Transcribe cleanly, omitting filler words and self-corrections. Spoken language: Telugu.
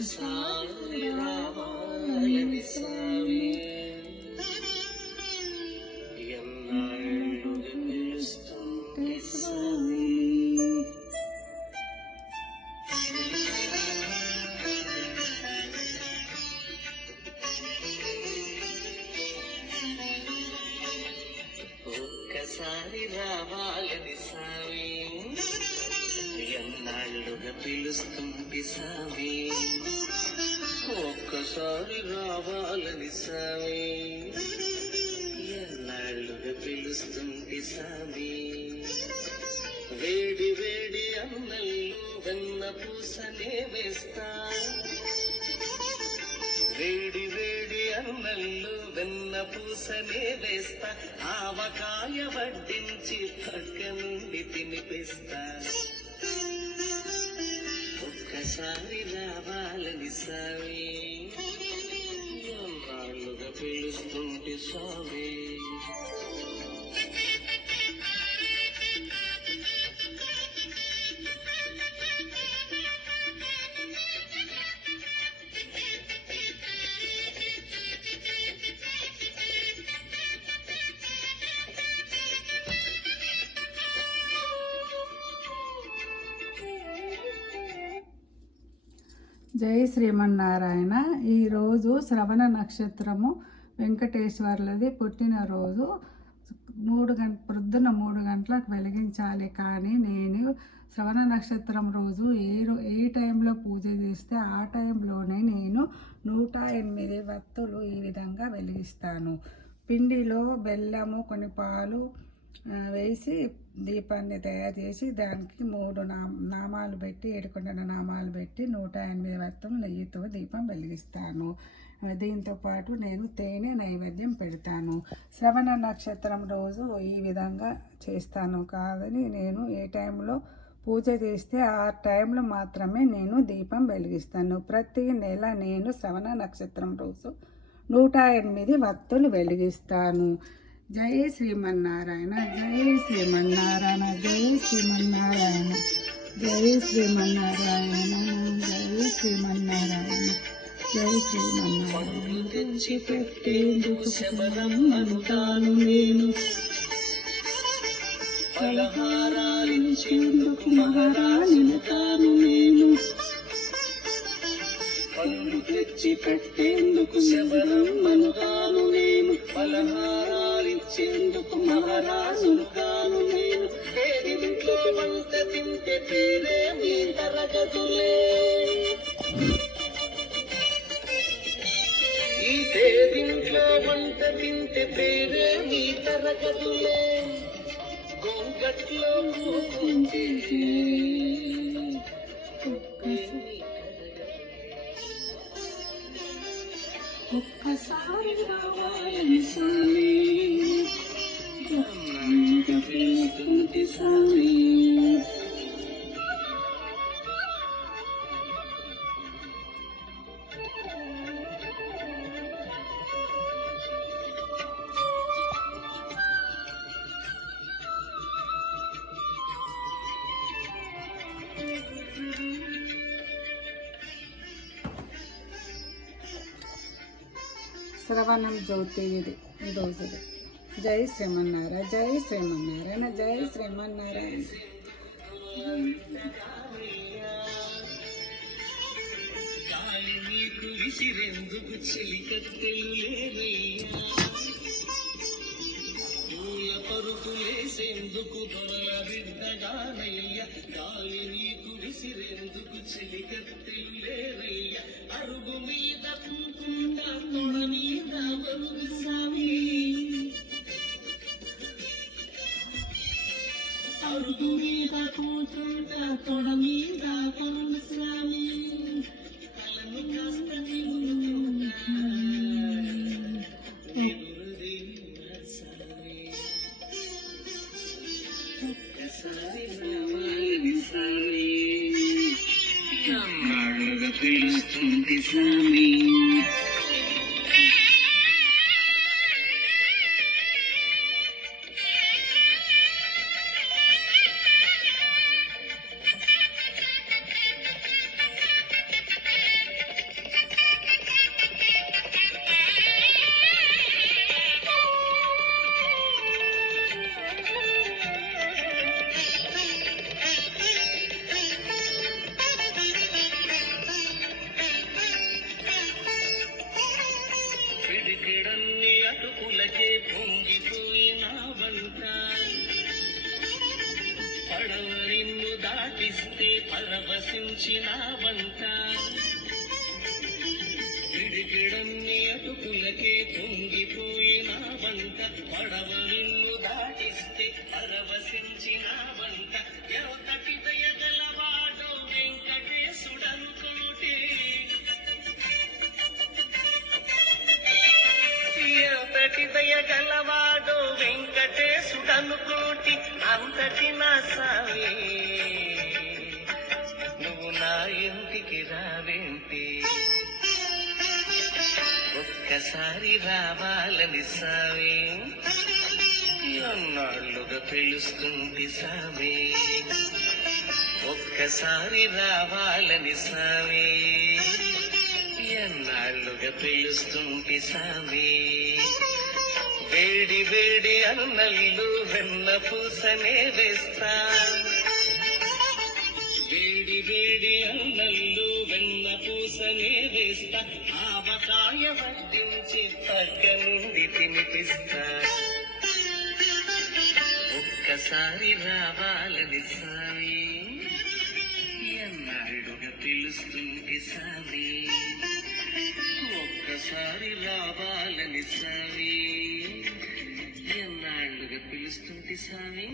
ఒక్కసారి రావాలని స్వామి ఎన్నాళ్ళు పిలుస్తుంటే స్వామి ఒక్కసారి రావాలని స్వామి ఎన్నాళ్ళుగా పిలుస్తుంది స్వామి ఒక్కసారి రావాలని స్వామి ఎన్నాళ్ళుగా పిలుస్తుంది స్వామి వేడి వేడి అన్నల్లో వెన్న పూసనే వేస్తా వేడి వేడి అన్నల్లో వెన్న పూసనే వేస్తా ఆవకాయ వడ్డించి పక్క నుండి తినిపిస్తా ఒక్కసారి రావాలని స్వామి ఎన్నాళ్ళుగా పిలుస్తుంటే స్వామి జై శ్రీమన్నారాయణ. ఈరోజు శ్రవణ నక్షత్రము వెంకటేశ్వర్లది పుట్టినరోజు. ప్రొద్దున 3 గంటలకు వెలిగించాలి. కానీ నేను శ్రవణ నక్షత్రం రోజు ఏ టైంలో పూజ చేస్తే ఆ టైంలోనే నేను 108 వత్తులు ఈ విధంగా వెలిగిస్తాను. పిండిలో బెల్లము కొన్ని పాలు వేసి దీపాన్ని తయారు చేసి దానికి 3 నామాలు పెట్టి 7 నామాలు పెట్టి 108 వత్తులు నెయ్యితో దీపం వెలిగిస్తాను. దీంతో పాటు నేను తేనె నైవేద్యం పెడతాను. శ్రవణ నక్షత్రం రోజు ఈ విధంగా చేస్తాను. కాదని నేను ఏ టైంలో పూజ చేస్తే ఆ టైంలో మాత్రమే నేను దీపం వెలిగిస్తాను. ప్రతి నెల నేను శ్రవణ నక్షత్రం రోజు 108 వత్తులు వెలిగిస్తాను. జై శ్రీమన్నారాయణ, జై శ్రీమన్నారాయణ, జై శ్రీమన్నారాయణ, జై శ్రీమన్నారాయణ, జై శ్రీమన్నారాయణ, జై శ్రీమన్నారాయణ. తెచ్చి పెట్టేందుకు శబరం అనుతాను నేను పలహారాలించేందుకు మహారాణిని తాను నేను పళ్ళు తెచ్చి పెట్టేందుకు శబరం అనుతాను నేను పలహారాలించేందుకు మహారాజులు కాను నేను పేరింట్లో వంట తింటే పేరే మీ తరగతులే ఈ పేరింట్లో వంట తింటే పేరే మీ తరగతులే గోంగట్లో కూకుంటే ఒక్కసారి రావాలని స్వామి పిలుస్తుంది స్వామి శ్రవణం జ్యోతి ఇది ఈరోజుది. జై శ్రీమన్నారాయణ, జై శ్రీమన్నారాయణ, జై శ్రీమన్నారాయణ. గాలి నీకు విసిరెందుకు చెలికత్తెలు లేవయ్యా పూల పరుపులేసేందుకు దొరల బిడ్డగానయ్య గాలి నీకు విసిరెందుకు చెలికత్తెలు లేవయ్యా అరుగు మీద కుంకుంటా తొడ మీద వరుగు స్వామి అరుగు మీద కూర్చుంటా తొడ మీద వరుగు స్వామి కలను కాస్త ఒక్కసారి రావాలని స్వామి అమ్మాడుగా పిలుస్తుంది స్వామి పరవశించిన వంట గిడిగిడన్ని అటుకులకే తొంగిపోయిన వంట పడవ నిన్ను దాటిస్తే పరవశించిన వంట ఎవతటి దయగలవాడో వెంకటేశుడనుకోటే ఎవతటి దయగలవాడో వెంకటేశుడనుకోటి అంతటి నా సామి నువ్వు నా ఇంటికి రావేంటి ఒక్కసారి రావాలని సామి ఎన్నాళ్ళుగా పిలుస్తుంది సామి ఒక్కసారి రావాలని సామి ఎన్నాళ్ళుగా పిలుస్తుంది సామి వేడి వేడి అన్నల్లు వెన్న పూసనే వేస్తా వేడి వేడి అన్నల్లు వెన్న పూసనే వేస్తా ఆవకాయ వడ్డించి పక్క నుండి తినిపిస్తా ఒక్కసారి రావాలని సామి ఎన్నాళ్ళుగా పిలుస్తుంది సామి ఒక్కసారి రావాలని సామి ఎన్నాళ్ళుగా పిలుస్తుంది సామి